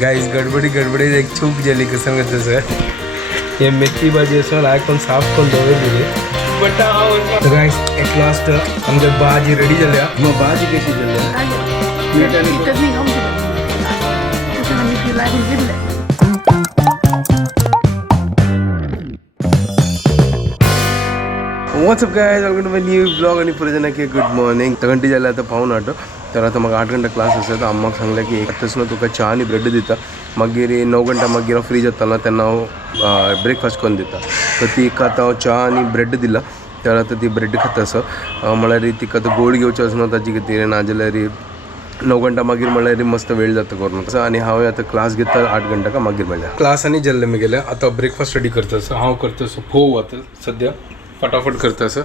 Guys गडबडी एक चूक झाली कसं तसं हे मेथी भाजी असं लायक साफ करून दवरलेली बट तर गाइस एट लास्ट आमच्या भाजी रेडी झाल्या मग भाजी कशी झाल्या what's up guys welcome to my new blog आणि पुरेजनाकी गुड मॉर्निंग घंटे झाले आता पाहून आठ तर आता मग 8 घंटा क्लास असे तर अम्माक सांगलं की एक तास तुका चहा आणि ब्रेड दिता मागीर 9 घंटा मागीर फ्री जाताना त्यांना ब्रेकफास्ट करून दिता तर ती आता चहा आणि ब्रेड दिला तर आता ती ब्रेड खाता असं म्हळ्यार तिका तो गोड घेवचें आसना ताची खातीर नाजाल्यार 9 घंटा मागीर म्हळ्यार मस्त वेळ जाता करून असं आणि हांव आता क्लास घेता 8 घंटा का मागीर म्हणल्यार क्लास आनी जेल्ले मी गेले आता ब्रेकफास्ट रेडी करता असं हांव करता असं फोव आता सद्या फटाफट करता असं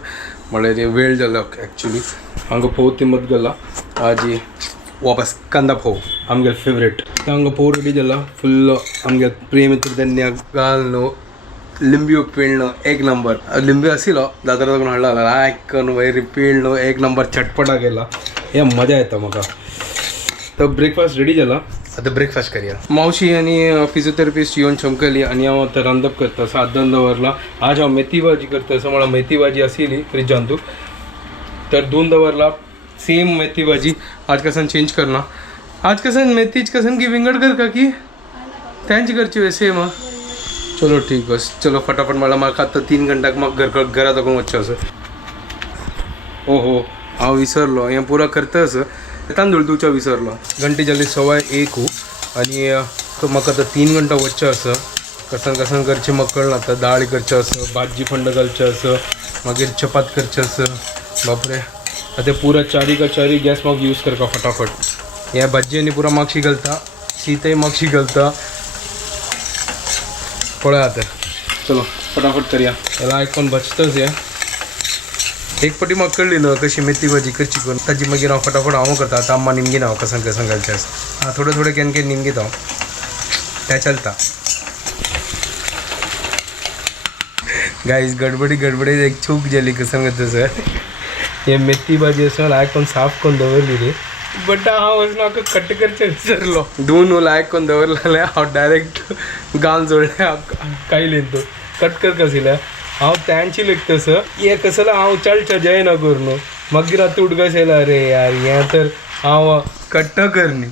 म्हळ्यार वेळ जाला ॲक्च्युली हांगा फोव तिमत गेला आज वापस कांदा फोव आमगे फेवरेट हांगा फोव रेडी जाला फुल्ल आमगे प्रेम धन्य घाल न्हू लिंबू पिळणं एक नंबर लिंबू आशिल्लो दादरा लागून हाडला आयकन वयर पिळणं एक नंबर चटपटा गेला हे मजा येता म्हाका तर ब्रेकफास्ट रेडी जाला आता ब्रेकफास्ट करूया मावशी आणि फिजिओथेरपिस्ट येऊन चमकली आणि हांव आतां रांदप करता असं आदन दवरला आज हांव मेथी भाजी करता असं म्हळ्यार मेथी भाजी आशिल्ली फ्रिजांतू तर धुवन दवरला सेम मेथी भाजी आज कसन चेंज करना आज कसन मेथीच कसन की विंगड कर की त्यांची करची वे सेम चलो ठीक बस चलो फटाफट मला म्हाका आतां 3 घंटाक म्हाका घरा दाखोवन वचचें असं ओहो हांव विसरलो हें पुरा करता असं तांदूळ धुवचो विसरलो घंटे जाली 1:15 आणि म्हाका आतां 3 घंटा वचचें असं कसन करचें म्हाका कळना आतां दाळ करचें असं भाजी फंड घालचें असं मागीर चपात करचें असं बापरे आतां पुरा 4 गॅस म्हाका यूज करता फटाफट ह्या भाजी आनी पुरा मागशी घालता शीतय मागशी घालता पळया आतां चलो फटाफट करया याला आयकून बचतच या एक पटी म्हाका कळली न्हू कशी मेथी भाजी करची करून ताजी मागीर हांव फटाफट हांव करता आतां अम्मा निमगीन हांव कसन घालचें आसा हां थोडे केन निमगीत हांव तें चलता गाइस गडबडी एक चूक झाली कसं तसं हे मेथी भाजी असं लायक साफ करून दवरलेली बट हांव म्हाका कट करचें विसरलो धुवन लायक करून दवरलेलें हांव डायरेक्ट गाल जोडलें कायलीन तूं कट कर आशिल्लें हांव त्यांची लिखता असं हे कसं हांव चलचें जायना करून मागीर आतां उडकस येयला अरे यार हें तर हांव कट्ट करनी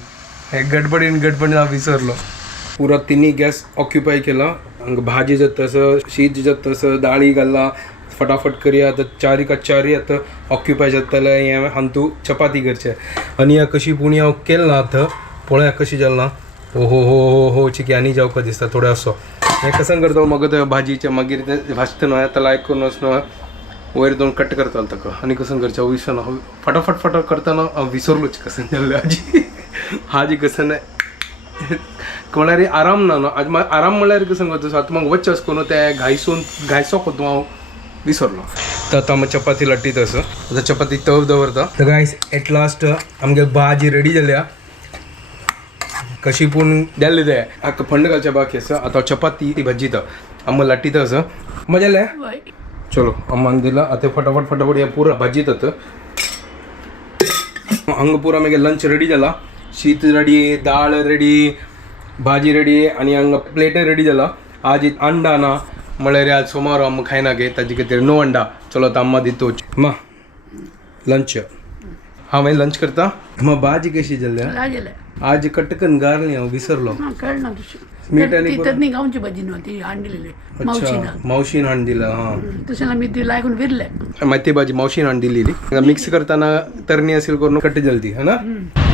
हे गडबडीन हांव विसरलो पुरा 3 गॅस ऑक्युपाय केला हांगा भाजी जाता तसं शीत जाता तसं दाळी घालला फटाफट करूया आतां 4 आतां ऑक्युपाय जाताले हें हांतू चपाती करचें आनी ह्या कशी पुणी हांव केला आतां पळया कशी जालना हो चिकी आनी जावपा दिसता थोडें असो हें कसं करता म्हाका त्या भाजीच्या मागीर तें भाजता न्हय आतां लायक करून न्हय वयर दोन कट करता ताका आनी कसं करचें विसरना फटाफट करतना हांव विसरलोच कसं जाल्लें हाजी कसं म्हळ्यार आराम ना न्हू आज आराम म्हळ्यार कसं करता आतां म्हाका वच्चें आसा करून तें घायसो कोतो हांव विसरलो तर आतां हांव चपाती लाट्टीत असं आतां चपाती तव दवरता तर गायस एट लास्ट आमगे भाजी रेडी जाल्या कशी पूण जाल्ली तें हाका फंड घालचें बाकी आसा आतां चपाती ती भाजीता अम्मा लाट्टीता असं मजा जालें चलो अम्मान दिला आतां फटाफट हें पुरा भाजीत आतां हांगा पुरा मागीर लंच रेडी जाला शीत रेडी दाळ रेडी भाजी रेडी आनी हांगा प्लेटय रेडी जाला आज अंडा ना म्हळ्यार आज सोमार अम्मा खायना गे ताजे खातीर नो अंडा चलो आतां अम्मा दितोच मा लंच हांव मागीर लंच करता मग भाजी कशी जाल्या आज कट करून गारली हांव विसरलो कळना मीठ आनी गांवची भाजी न्हू हाडलेली मावशीन हाड दिला हां तशें आमी ती लागून विरले मेथी भाजी मावशीन हाड दिलेली मिक्स करताना तरणी असेल करून कट जल्दी है ना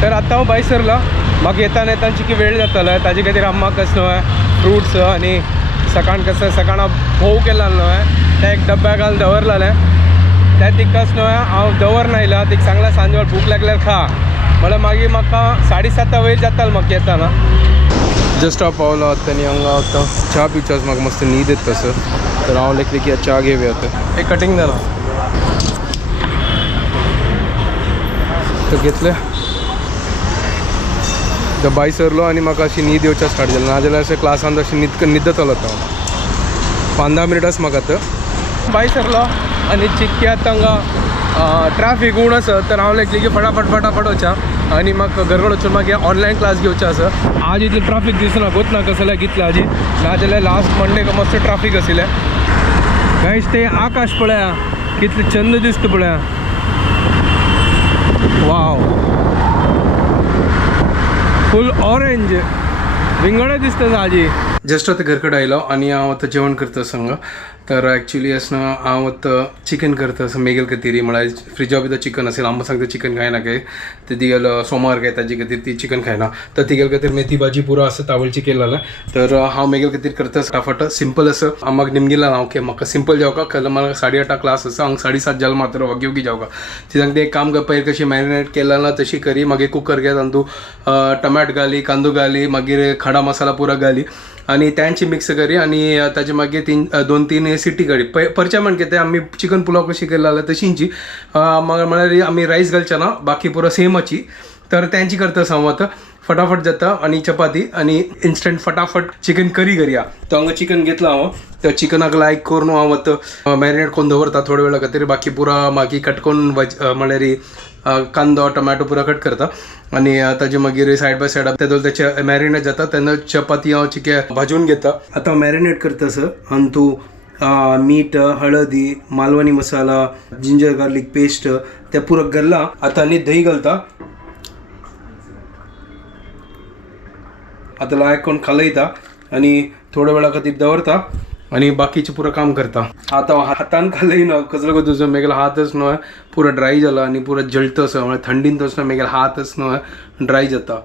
तर आतां हांव भायर सरला म्हाका येता चिकी वेळ जातालो ताजे खातीर अम्माक कसं फ्रुट्स आनी सकाळ फोव केला न्हय ते एक डब्या घालून दवरलेलें त्या तिकाच न्हय हांव दवरना आयला तिका सांगला सांजवेळ भूक लागल्यार खा म्हळ्यार मागीर म्हाका 7:30 वयर जातालो म्हाका येताना जस्ट हांव पावलो आतां आनी हांगा आतां च्या पिवच्यास म्हाका मस्त न्हीद येता तसं तर हांव लेखले की च्या घेवया आतां एक कटींग जालां तर घेतलें तर भायर सरलो आनी म्हाका अशी न्हीद येवच्या स्टार्ट जाली नाजाल्यार अशें क्लासान अशें न्हिदतालो हांव 15 मिनटांच म्हाका आतां भायर सरलो आनी चिक्की आतां हांगा ट्रॅफिक उण असं तर हांव लायकली की फटाफट वचा आनी म्हाका घरकड वचून मागीर ऑनलायन क्लास घेवचे आसा. आज इतलें ट्रॅफिक दिसना गोतना कसं जाल्यार कितलें आजी नाजाल्यार लास्ट मंडेक मस्त ट्रॅफिक आशिल्लें. गायज ते आकाश पळया कितलें चंद दिसता पळया. वाव फुल ऑरेंज विंगडे दिसता आजी. जस्ट आता घरकडे आयलो आनी हांव आतां जेवण करता सांगा. तर ॲक्च्युली असं हांव आतां चिकन करता असं मेगेल खातीर म्हळ्यार फ्रिजा भितर चिकन असेल. आंबा सांगता चिकन खायना काय तर तिगेल सोमार काय ताजे खातीर ती चिकन खायना तर तिगेल खातीर मेथी भाजी पुरो आसा तावळची केलेला. तर हांव मेगेल खातीर करता फटाफट सिंपल असं. आम्हाक निमगेला हांव ओके म्हाका सिंपल जेवका कल म्हाका 8:30 क्लास आसा हांव 7:30 जाल मात्र वगी वगी जेवका. ती सांगता एक काम कर पयर कशी मॅरिनेट केला ना तशी करी मागीर कुकर घे तातूंत टमाट घाली कांदो घाली मागीर खडा मसाला पुरा घाली आणि त्यांची मिक्स करी आणि ताचे मागीर 2-3 सिटी काडी परच्या म्हण कितें आमी चिकन पुलाव कशी केला तशींची म्हळ्यार आमी रायस घालचे ना बाकी पुरो सेमाची. तर त्यांची करता सांगत फटाफट जाता आणि चपाती आणि इन्स्टंट फटाफट चिकन करी करया. तो हांगा चिकन घेतला हांव त्या चिकनाक लायक करून हांव आतां मॅरिनेट करून दवरता थोडे वेळा खातीर बाकी पुरा मागीर कट करून म्हळ्यार कांदो टोमॅटो पुरा कट करता आणि ताजे मागीर सायड बाय सायड तेदो त्याचे मॅरिनेट जाता तेन्ना चपाती हांव चिके भाजून घेता. आतां मॅरिनेट करता सर आनी तूं मीठ हळदी मालवणी मसाला जिंजर गार्लिक पेस्ट ते पुरो घालला. आतां आनी दही घालता आतां लायक करून खालयता आणि थोड्या वेळा खातीर दवरता आणि बाकीचे पुरं काम करता. आता हातान खालयना कसलो गो तुजो मेगेला हातच न्हय पुरो ड्राय जाला आणि पुरो जळटा असो म्हळ्यार थंडीन तसो मेगेला हातच न्हय ड्राय जाता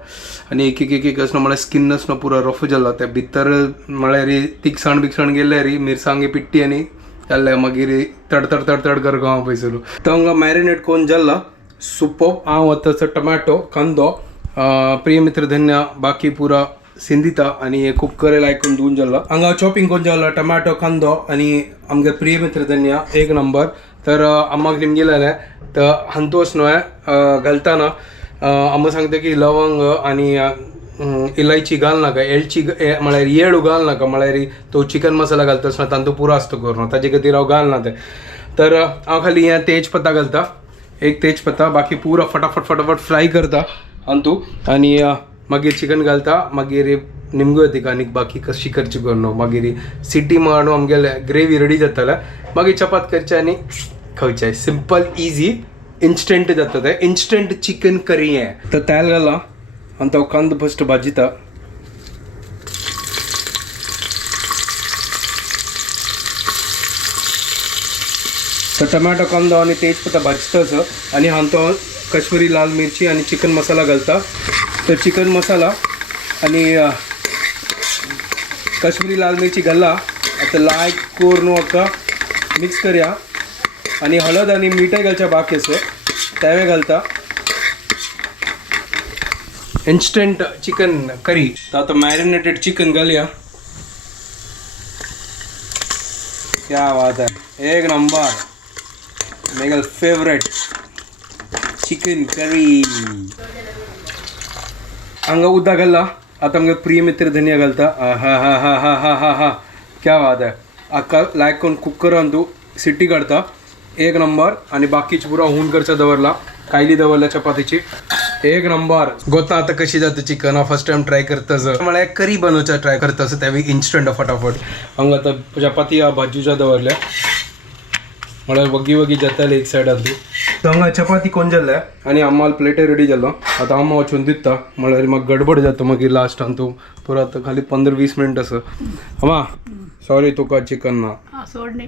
आणि एक असो म्हळ्यार स्किन असो पुरो रफ जाला त्या भितर म्हळ्यार तिखसाण बिखसाण गेल्यार मिरसांगे पिट्टी आनी जाल्ले मागीर तडतड गरगांव पयसलो. तो हांगा मॅरिनेट करून जाल्ला सुपर्ब. हांव आतां टोमॅटो कांदो प्रियमित्र धन्या बाकी पुरा सिंधिता आणि कुकर लायक करून धुवन जाल्ला. हांगा चॉपिंग करून जाल्ला टोमॅटो कांदो आणि आमगे प्रियमित्र धन्या एक नंबर. तर आम्हाक निमगेलें तर हांतूस न्हय घालतना आम्हा सांगता की लवंग आणि इलायची घाल नाका एलची म्हळ्यार येळू घाल नाका म्हळ्यार तो चिकन मसाला घालता आसतना तांतूं पुरो आसता करून ताजे खातीर हांव घालना ते. तर हांव खाली हें तेजपत्ता घालता एक तेजपत्ता बाकी पुरो फटाफट फ्राय करता हांतूं आणि मागीर चिकन घालता मागीर निमगो येता आनीक बाकी कशी करची करून मागीर सिटी मारून आमगेले ग्रेवी रेडी जाताले मागीर चपात करचे आनी खावचे. सिंपल इजी इन्स्टंट जाता तें इन्स्टंट चिकन करी. हें तर तेल घाला आनी तो कांदो फस्ट भाजिता. तर टोमॅटो कांदो आनी तेजपत्ता भाजता असो आनी हांव कश्मीरी लाल मिरची आणि चिकन मसाला घालता. तर चिकन मसाला आणि कश्मीरी लाल मिरची घालला आता लायक करून म्हाका मिक्स करया आणि हळद आणि मीठय घालच्या बाकी असो तेवे घालता. Instant chicken curry. तर आता मॅरिनेटेड चिकन घालया. क्या बात है एक नंबर मेगल फेवरेट चिकन करी. हांगा उदक घालला आता आमगे प्रियमित्र धनिया घालता. हा क्या बात है. हाका लायक करून कुकरान तूं सिटी काडता एक नंबर आणि बाकीची पुरा हुन करचा दवरला कायली दवरल्या चपातीची एक नंबर. गोता आता कशी जाता चिकन हांव फर्स्ट टायम ट्राय करता म्हळ्यार करी बनवचा ट्राय करता असं त्यावेळी इन्स्टंट फटाफट. हांगा आतां चपाती भाजूच्या दवरल्या म्हळ्यार वगी जाताले एक सायडान तूं. तर हांगा चपाती कोण जाल्ले आनी आम्हाला प्लेटे रेडी जालो. आतां आम्हा वचून दिता म्हळ्यार म्हाका गडबड जाता मागीर लास्टान तूं पुरो आतां खाली 15-20 मिनट आसा. अम्मा सॉरी तुका चिकन ना सोड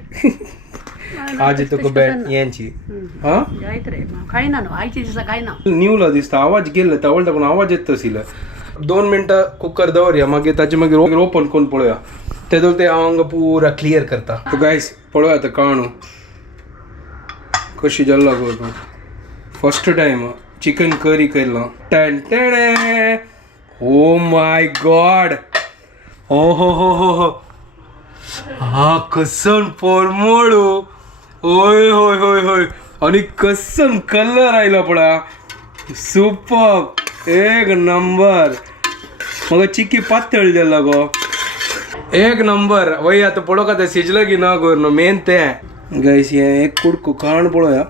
आज तुका बॅट यांची हा जायत रे खायना न्हू आयचे दिसा खायना. न्यूला दिसता आवाज गेले तवळ टाकून आवाज येत आशिल्लो. 2 मिनटां कुकर दवरया मागीर ताचे मागीर ओपन करून पळोवया तेदो ते हांव हांगा पुरा क्लियर करता. सो गायस पळोवया आतां काणू कशी जाल्ला गो तूं. फर्स्ट टायम चिकन करी केल्लो टेन टेणे. ओ माय गॉड ओ हो हा कसन पोरमोळू ओय होय होय होय आणि कसन कलर आयला पळा सुपर एक नंबर. मग चिकी पातळ जाला गो एक नंबर. वय आता पळोवक आतां शिजलं की ना गो मेन तें गायस हें एक कुडको खाण पळोवया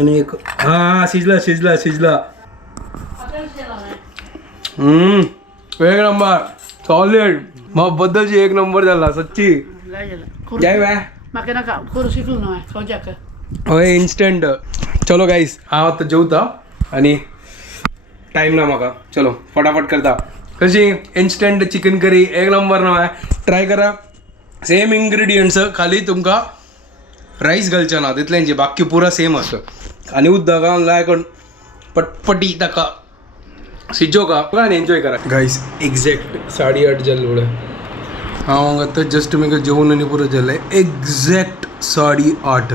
आणि एक हा शिजला एक नंबर सॉलिड मग बद्दलची एक नंबर झाला सच्ची काय बाय म्हाका नाका करू शिकलो न्हय सोजाक होय इन्स्टंट चलो गाईस हा आता जेवता आणि टाइम ना म्हाका चलो फटाफट करता कशी इन्स्टंट चिकन करी एक नंबर ना ट्राय करा सेम इन्ग्रेडियंट्स खाली तुमका राईस घालचे ना तितल्यांचे बाकी पुरा सेम असं आणि उद्दा लाय कोण पटपटी ताका शिजो का एन्जॉय करा गाईस एक्झॅक्ट 8:30 जाल्लो हांव आतां जस्ट तुमी जेवून आनी पुरो जालें एक्झॅक्ट 8:30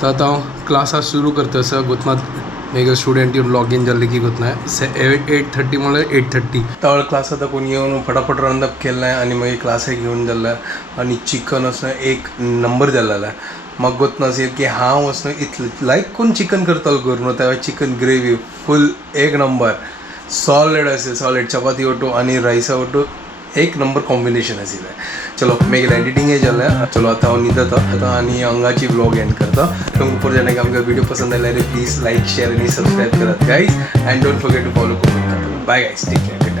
तर आता हांव क्लासास सुरू करता सर गोतमात मेगा स्टुडंट येवन लॉग इन जाल्ले की गोतना 8:30 म्हळ्यार 8:30 त्यावेळेस क्लास आतां कोणी येवन फटाफट रनअप केल्लें आनी मागीर क्लासाक घेवन जाल्लें आनी चिकन असं एक नंबर जाल्लें म्हाका गोतना असेल की हांव असं इतलें लायक कोण चिकन करतालो घर न्हू त्या चिकन ग्रेवी फुल एक नंबर सॉलिड असेल सॉलिड चपाती ओटो आणि रायसा ओटो एक नंबर कॉम्बिनेशन आशिल्लें चलो मेगेल एडिटींग जालें चलो आतां हांव न्हिदता आतां आनी हांगाची व्लॉग एंड करता तुमकां पुरो जाणांक आमकां व्हिडिओ पसंद आयल्यार प्लीज लायक शेअर आनी सबस्क्राईब करात guys and don't forget to follow comment bye guys take care